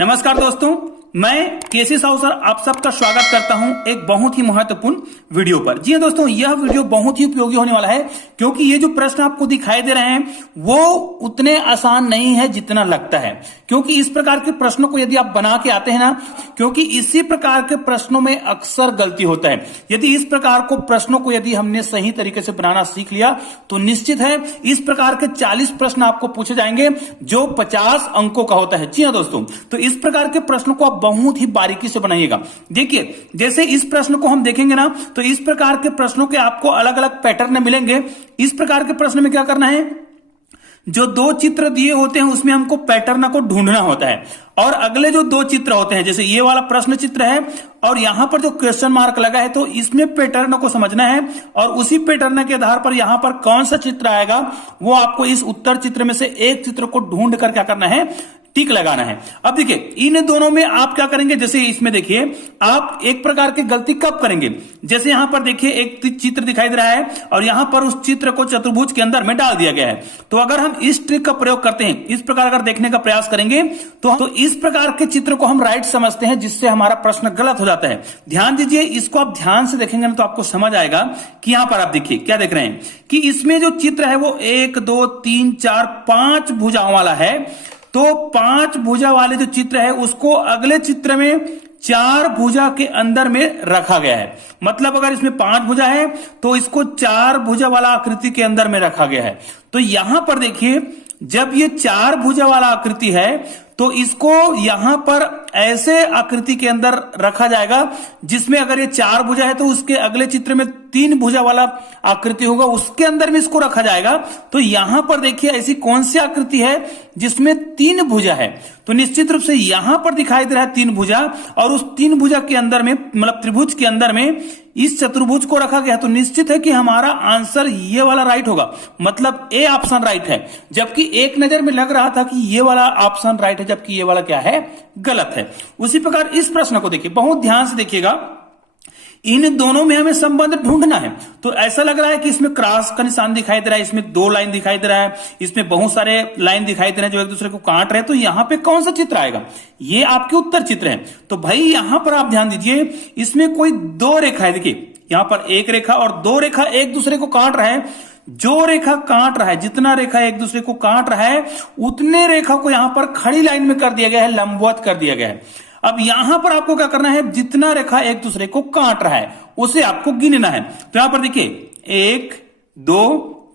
नमस्कार दोस्तों, मैं केसी साहू सर आप सबका स्वागत करता हूं एक बहुत ही महत्वपूर्ण वीडियो पर। जी हां दोस्तों, यह वीडियो बहुत ही उपयोगी होने वाला है क्योंकि ये जो प्रश्न आपको दिखाई दे रहे हैं वो उतने आसान नहीं है जितना लगता है। क्योंकि इस प्रकार के प्रश्नों को यदि आप बना के आते हैं ना, क्योंकि इसी प्रकार के प्रश्नों में अक्सर गलती होता है। यदि इस प्रकार को प्रश्नों को यदि हमने सही तरीके से बनाना सीख लिया तो निश्चित है इस प्रकार के 40 प्रश्न आपको पूछे जाएंगे जो 50 अंकों का होता है। जी हां दोस्तों, तो इस प्रकार के प्रश्नों को आप बहुत ही बारीकी से बनाइएगा। देखिए, जैसे इस प्रश्न को हम देखेंगे ना, तो इस प्रकार के प्रश्नों के आपको अलग अलग पैटर्न मिलेंगे। इस प्रकार के प्रश्न में क्या करना है, जो दो चित्र दिए होते हैं उसमें हमको पैटर्न को ढूंढना होता है। और अगले जो दो चित्र होते हैं, जैसे ये वाला प्रश्न चित्र है और यहां पर जो क्वेश्चन मार्क लगा है, तो इसमें पैटर्न को समझना है और उसी पैटर्न के आधार पर यहां पर कौन सा चित्र आएगा वो आपको इस उत्तर चित्र में से एक चित्र को ढूंढ कर क्या करना है, टिक लगाना है। अब देखिए, इन दोनों में आप क्या करेंगे, जैसे इसमें देखिए आप एक प्रकार की गलती कब करेंगे, जैसे यहां पर देखिए एक चित्र दिखाई दे रहा है और यहां पर उस चित्र को चतुर्भुज के अंदर में डाल दिया गया है। तो अगर हम इस ट्रिक का प्रयोग करते हैं, इस प्रकार अगर देखने का प्रयास करेंगे तो इस प्रकार के चित्र को हम राइट समझते हैं, जिससे हमारा प्रश्न गलत हो जाता है। ध्यान दीजिए, इसको आप ध्यान से देखेंगे ना तो आपको समझ आएगा कि यहां पर आप देखिए क्या देख रहे हैं कि इसमें जो चित्र है वो 1 2 3 4 5 भुजाओं वाला है। तो 5 भुजा वाले जो चित्र है उसको अगले चित्र में 4 भुजा के अंदर में रखा गया है। मतलब अगर इसमें 5 भुजा है तो इसको 4 भुजा वाला आकृति के अंदर में रखा गया है। तो यहां पर देखिए, जब ये 4 भुजा वाला आकृति है तो इसको यहां पर ऐसे आकृति के अंदर रखा जाएगा जिसमें अगर ये 4 भुजा है तो उसके अगले चित्र में 3 भुजा वाला आकृति होगा, उसके अंदर में इसको रखा जाएगा। तो यहां पर देखिए ऐसी कौन सी आकृति है जिसमें 3 भुजा है, तो निश्चित रूप से यहां पर दिखाई दे रहा है 3 भुजा और उस 3 भुजा के अंदर में, मतलब त्रिभुज के अंदर में इस चतुर्भुज को रखा गया। तो निश्चित है कि हमारा आंसर ये वाला राइट होगा, मतलब ए ऑप्शन राइट है। जबकि एक नजर में लग रहा था कि ये वाला ऑप्शन राइट है, जबकि ये वाला क्या है, गलत है। उसी प्रकार इस प्रश्न को देखिए, बहुत ध्यान से देखिएगा, इन दोनों में हमें संबंध ढूंढना है। तो ऐसा लग रहा है कि इसमें क्रॉस का निशान दिखाई दे रहा है, इसमें 2 लाइन दिखाई दे रहा है, इसमें बहुत सारे लाइन दिखाई दे रहे हैं जो एक दूसरे को काट रहे हैं। तो यहां पे कौन सा चित्र आएगा, ये आपके उत्तर चित्र है। तो भाई यहां पर आप ध्यान दीजिए, इसमें कोई 2 रेखा है। देखिए यहां पर एक रेखा और 2 रेखा एक दूसरे को काट रहा है। जो रेखा काट रहा है, जितना रेखा एक दूसरे को काट रहा है उतने रेखा को यहां पर खड़ी लाइन में कर दिया गया है, लंबवत कर दिया गया है। अब यहां पर आपको क्या करना है, जितना रेखा एक दूसरे को काट रहा है उसे आपको गिनना है। तो यहां पर देखिए 1 2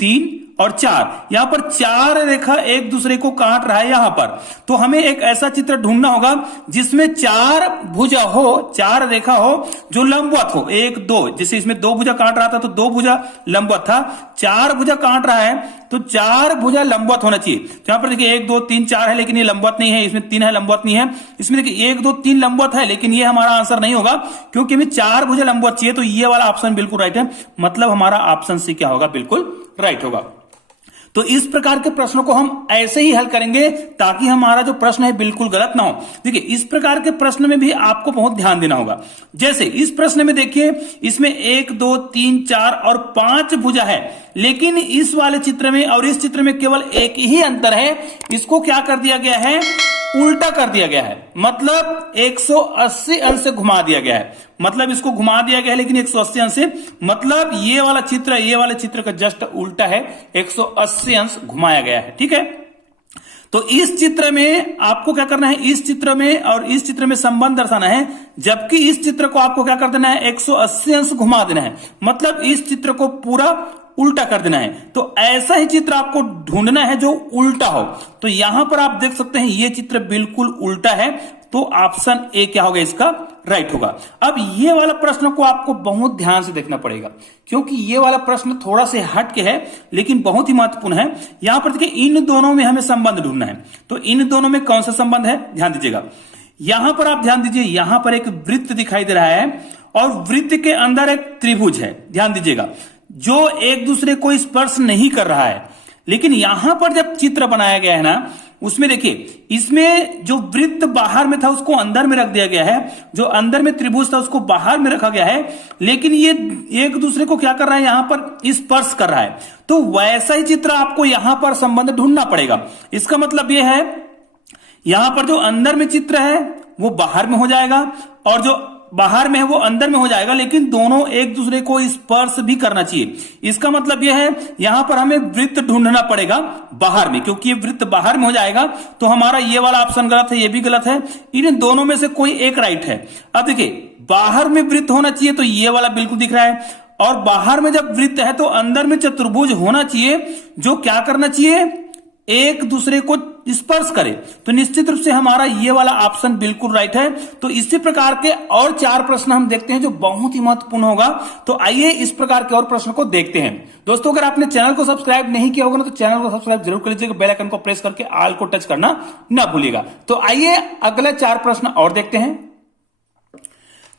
3 और 4, यहां पर 4 रेखा एक दूसरे को काट रहा है यहां पर। तो हमें एक ऐसा चित्र ढूंढना होगा जिसमें 4 भुजा हो, 4 रेखा हो जो लंबवत हो। 1 2, जैसे इसमें 2 भुजा काट रहा था तो 2 भुजा लंबवत था, 4 भुजा काट रहा है तो 4 भुजा लंबवत होना चाहिए। तो यहां पर देखिए 1 2 3 4 है, लेकिन ये लंबवत नहीं है, इसमें 3 है, लंबवत नहीं है। इसमें देखिए 1 2 3 लंबवत है, लेकिन ये हमारा आंसर नहीं होगा क्योंकि हमें 4 भुजा लंबवत चाहिए। तो ये वाला ऑप्शन बिल्कुल राइट है, मतलब हमारा ऑप्शन सी क्या होगा, बिल्कुल राइट होगा। तो इस प्रकार के प्रश्नों को हम ऐसे ही हल करेंगे ताकि हमारा जो प्रश्न है बिल्कुल गलत ना हो। देखिए इस प्रकार के प्रश्न में भी आपको बहुत ध्यान देना होगा। जैसे इस प्रश्न में देखिए, इसमें 1 2 3 4 और 5 भुजा है, लेकिन इस वाले चित्र में और इस चित्र में केवल एक ही अंतर है, इसको क्या कर दिया गया है, उल्टा कर दिया गया है। मतलब 180 अंश से घुमा दिया गया है, मतलब इसको घुमा दिया गया है लेकिन 180 अंश से, मतलब ये वाला चित्र ये वाले चित्र का जस्ट उल्टा है, 180 अंश घुमाया गया है। ठीक है, तो इस चित्र में आपको क्या करना है, इस चित्र में और इस चित्र में संबंध दर्शाना है, जबकि इस चित्र को आपको क्या कर देना है, 180 अंश घुमा देना है, मतलब इस चित्र को पूरा उल्टा कर देना है। तो ऐसा ही चित्र आपको ढूंढना है जो उल्टा हो। तो यहां पर आप देख सकते हैं ये चित्र बिल्कुल उल्टा है, तो ऑप्शन ए क्या होगा, इसका राइट होगा। अब ये वाला प्रश्न को आपको बहुत ध्यान से देखना पड़ेगा क्योंकि ये वाला प्रश्न थोड़ा से हट के है लेकिन बहुत ही महत्वपूर्ण है। यहां पर देखिए इन दोनों में हमें संबंध ढूंढना है। तो इन दोनों में कौन सा संबंध है, ध्यान दीजिएगा। यहां पर आप ध्यान दीजिए, यहां पर एक वृत्त दिखाई दे रहा है और वृत्त के अंदर एक त्रिभुज है, ध्यान दीजिएगा, जो एक दूसरे को स्पर्श नहीं कर रहा है। लेकिन यहां पर जब चित्र बनाया गया है ना, उसमें देखिए इसमें जो वृत्त बाहर में था उसको अंदर में रख दिया गया है, जो अंदर में त्रिभुज था उसको बाहर में रखा गया है, लेकिन ये एक दूसरे को क्या कर रहा है, यहां पर स्पर्श कर रहा है। तो वैसा ही चित्र आपको यहां पर संबंध ढूंढना पड़ेगा। इसका मतलब यह है यहां पर जो अंदर में चित्र है वो बाहर में हो जाएगा और जो बाहर में है वो अंदर में हो जाएगा, लेकिन दोनों एक दूसरे को स्पर्श भी करना चाहिए। इसका मतलब यह है यहां पर हमें वृत्त ढूंढना पड़ेगा बाहर में, क्योंकि ये वृत्त बाहर में हो जाएगा तो हमारा ये वाला ऑप्शन गलत है, ये भी गलत है। इन दोनों में से कोई एक राइट है। अब देखिए बाहर में वृत्त होना चाहिए तो ये वाला बिल्कुल दिख रहा है, और बाहर में जब वृत्त है तो अंदर में चतुर्भुज होना चाहिए जो क्या करना चाहिए, एक दूसरे को स्पर्श करे। तो निश्चित रूप से हमारा ये वाला ऑप्शन बिल्कुल राइट है। तो इसी प्रकार के और 4 प्रश्न हम देखते हैं जो बहुत ही महत्वपूर्ण होगा। तो आइए इस प्रकार के और प्रश्न को देखते हैं। दोस्तों अगर आपने चैनल को सब्सक्राइब नहीं किया होगा ना तो चैनल को सब्सक्राइब जरूर कर लीजिएगा, बेल आइकन को प्रेस करके ऑल को टच करना ना भूलिएगा। तो आइए अगले 4 प्रश्न और देखते हैं।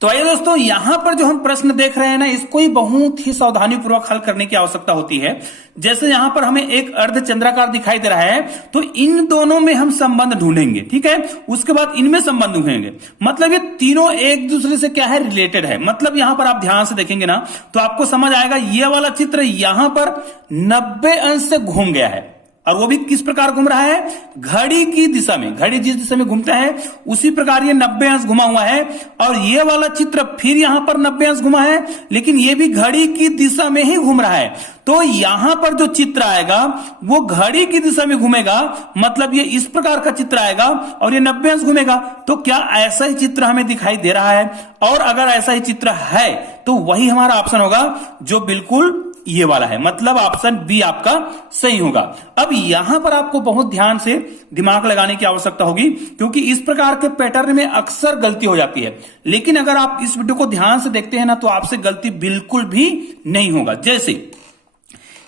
तो आइए दोस्तों यहां पर जो हम प्रश्न देख रहे हैं ना, इसको ही बहुत ही सावधानी पूर्वक हल करने की आवश्यकता होती है। जैसे यहां पर हमें एक अर्धचंद्राकार दिखाई दे रहा है तो इन दोनों में हम संबंध ढूंढेंगे, ठीक है। उसके बाद इनमें संबंध ढूंढेंगे, मतलब ये तीनों एक दूसरे से क्या है, रिलेटेड है। मतलब यहां पर आप ध्यान से देखेंगे ना तो आपको समझ आएगा ये वाला चित्र यहां पर 90 अंश से घूम गया है, और वो भी किस प्रकार घूम रहा है, घड़ी की दिशा में। घड़ी जिस दिशा में घूमता है उसी प्रकार ये 90 अंश घुमा हुआ है, और ये वाला चित्र फिर यहां पर 90 अंश घुमा है, लेकिन ये भी घड़ी की दिशा में ही घूम रहा है। तो यहां पर जो चित्र आएगा वो घड़ी की दिशा में घूमेगा, मतलब ये इस प्रकार का चित्र आएगा और ये 90 अंश घूमेगा। तो क्या ऐसा ही चित्र हमें दिखाई दे रहा है? और अगर ऐसा ही चित्र है तो वही हमारा ऑप्शन होगा जो बिल्कुल ये वाला है, मतलब ऑप्शन बी आपका सही होगा। अब यहां पर आपको बहुत ध्यान से दिमाग लगाने की आवश्यकता होगी, क्योंकि इस प्रकार के पैटर्न में अक्सर गलती हो जाती है। लेकिन अगर आप इस वीडियो को ध्यान से देखते हैं ना तो आपसे गलती बिल्कुल भी नहीं होगा। जैसे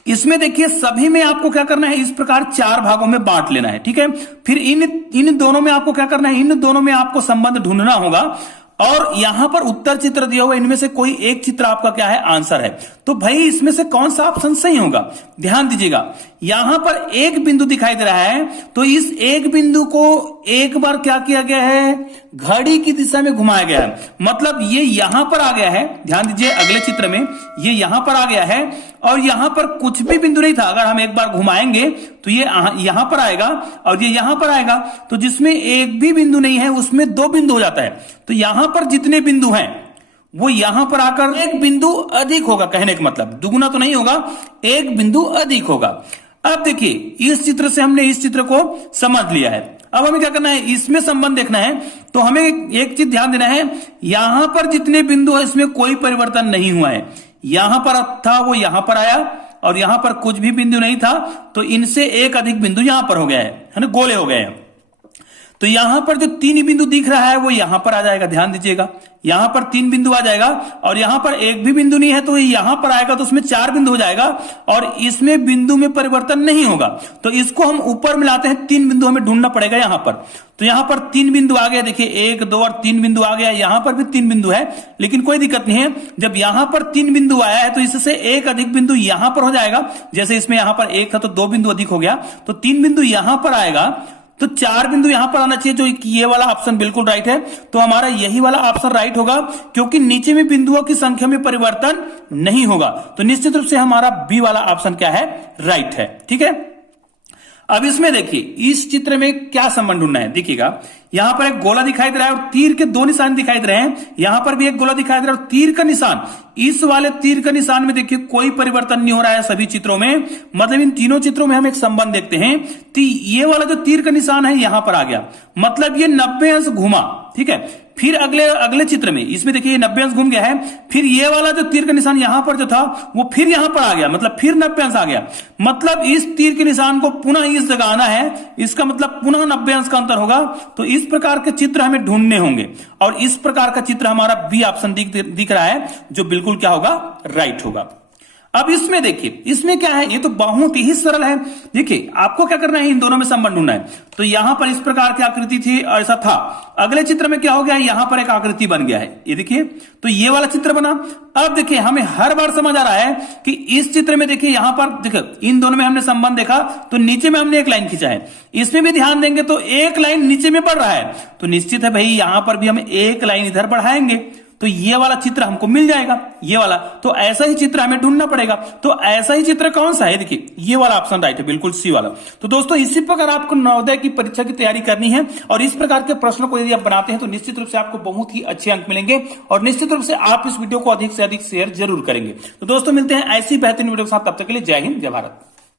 इसमें देखिए सभी में आपको क्या करना है, इस प्रकार 4 भागों में बांट लेना है, ठीक है। फिर इन दोनों में आपको क्या करना है, इन दोनों में आपको संबंध ढूंढना होगा, और यहां पर उत्तर चित्र दिया हुआ, इनमें से कोई एक चित्र आपका क्या है, आंसर है। तो भाई इसमें से कौन सा ऑप्शन सही होगा, ध्यान दीजिएगा। यहां पर एक बिंदु दिखाई दे रहा है तो इस एक बिंदु को एक बार क्या किया गया है, घड़ी की दिशा में घुमाया गया है, मतलब ये यहां पर आ गया है। ध्यान दीजिए अगले चित्र में ये यहां पर आ गया है और यहां पर कुछ भी बिंदु नहीं था। अगर हम एक बार घुमाएंगे तो ये यहां पर आएगा और ये यहां पर आएगा, तो जिसमें एक भी बिंदु नहीं है उसमें 2 बिंदु हो जाता है। तो यहां पर जितने बिंदु हैं वो यहां पर आकर एक बिंदु अधिक होगा, कहने का मतलब दुगुना तो नहीं होगा, एक बिंदु अधिक होगा। अब देखिए इस चित्र से हमने इस चित्र को समझ लिया है। अब हमें क्या करना है, इसमें संबंध देखना है। तो हमें एक चीज ध्यान देना है, यहां पर जितने बिंदु है इसमें कोई परिवर्तन नहीं हुआ है। यहां पर था वो यहां पर आया और यहां पर कुछ भी बिंदु नहीं था, तो इनसे एक अधिक बिंदु यहां पर हो गया है ना, गोले हो गए हैं। तो यहां पर जो 3 बिंदु दिख रहा है वो यहां पर आ जाएगा, ध्यान दीजिएगा। यहां पर 3 बिंदु आ जाएगा और यहां पर एक भी बिंदु नहीं है तो यहां पर आएगा तो उसमें 4 बिंदु हो जाएगा, और इसमें बिंदु में परिवर्तन नहीं होगा। तो इसको हम ऊपर मिलाते हैं, 3 बिंदु हमें ढूंढना पड़ेगा यहां पर। तो यहां पर 3 बिंदु आ गया, देखिए 1, 2 और 3 बिंदु आ गया। यहां पर भी 3 बिंदु है, लेकिन कोई दिक्कत नहीं है। जब यहां पर 3 बिंदु आया है तो इससे एक अधिक बिंदु यहां पर हो जाएगा। जैसे इसमें यहां पर 1 था तो 2 बिंदु अधिक हो गया, तो 3 बिंदु यहां पर आएगा, तो 4 बिंदु यहां पर आना चाहिए, जो ये वाला ऑप्शन बिल्कुल राइट है। तो हमारा यही वाला ऑप्शन राइट होगा, क्योंकि नीचे में बिंदुओं की संख्या में परिवर्तन नहीं होगा। तो निश्चित रूप से हमारा बी वाला ऑप्शन क्या है, राइट है, ठीक है। अब इसमें देखिए इस चित्र में क्या संबंध ढूंढना है, देखिएगा यहां पर एक गोला दिखाई दे रहा है और तीर के 2 निशान दिखाई दे रहे हैं। यहां पर भी एक गोला दिखाई दे रहा है और तीर का निशान, इस वाले तीर का निशान में देखिए कोई परिवर्तन नहीं हो रहा है सभी चित्रों में, मतलब इन तीनों चित्रों में हम एक संबंध देखते हैं। तो ये वाला जो तीर का निशान है यहां पर आ गया, मतलब ये 90 अंश घुमा, ठीक है। फिर अगले चित्र में इसमें देखिए 90 अंश घूम गया है, फिर ये वाला जो तीर का निशान यहां पर जो था वो फिर यहां पर आ गया, मतलब फिर 90 अंश आ गया। मतलब इस तीर के निशान को पुनः इस जगह आना है, इसका मतलब पुनः 90 अंश का अंतर होगा। तो इस प्रकार के चित्र हमें ढूंढने होंगे, और इस प्रकार का चित्र हमारा बी ऑप्शन दिख रहा है, जो बिल्कुल क्या होगा, राइट होगा। अब इसमें देखिए इसमें क्या है, ये तो बहुत ही सरल है। देखिए आपको क्या करना है, इन दोनों में संबंध ढूंढना है। तो यहां पर इस प्रकार की आकृति थी, ऐसा था। अगले चित्र में क्या हो गया, यहां पर एक आकृति बन गया है, ये देखिए। तो ये वाला चित्र बना। अब देखिए हमें हर बार समझ आ रहा है कि इस चित्र में देखिए यहां पर देखिए इन दोनों में हमने संबंध देखा, तो नीचे में हमने एक लाइन खींचा है। इसमें भी ध्यान देंगे तो एक लाइन नीचे में बढ़ रहा है, तो निश्चित है भाई यहां पर भी हम एक लाइन इधर बढ़ाएंगे। तो ये वाला चित्र हमको मिल जाएगा, ये वाला। तो ऐसा ही चित्र हमें ढूंढना पड़ेगा। तो ऐसा ही चित्र कौन सा है, देखिए ये वाला ऑप्शन राइट है, बिल्कुल सी वाला। तो दोस्तों इसी प्रकार आपको नवोदय की परीक्षा की तैयारी करनी है और इस प्रकार के प्रश्नों को यदि आप बनाते हैं तो निश्चित रूप से आपको बहुत ही अच्छे अंक मिलेंगे और निश्चित रूप से आप इस वीडियो को अधिक से अधिक शेयर जरूर करेंगे। तो दोस्तों मिलते हैं ऐसी बेहतरीन वीडियो के साथ, तब तक के लिए जय हिंद, जय भारत।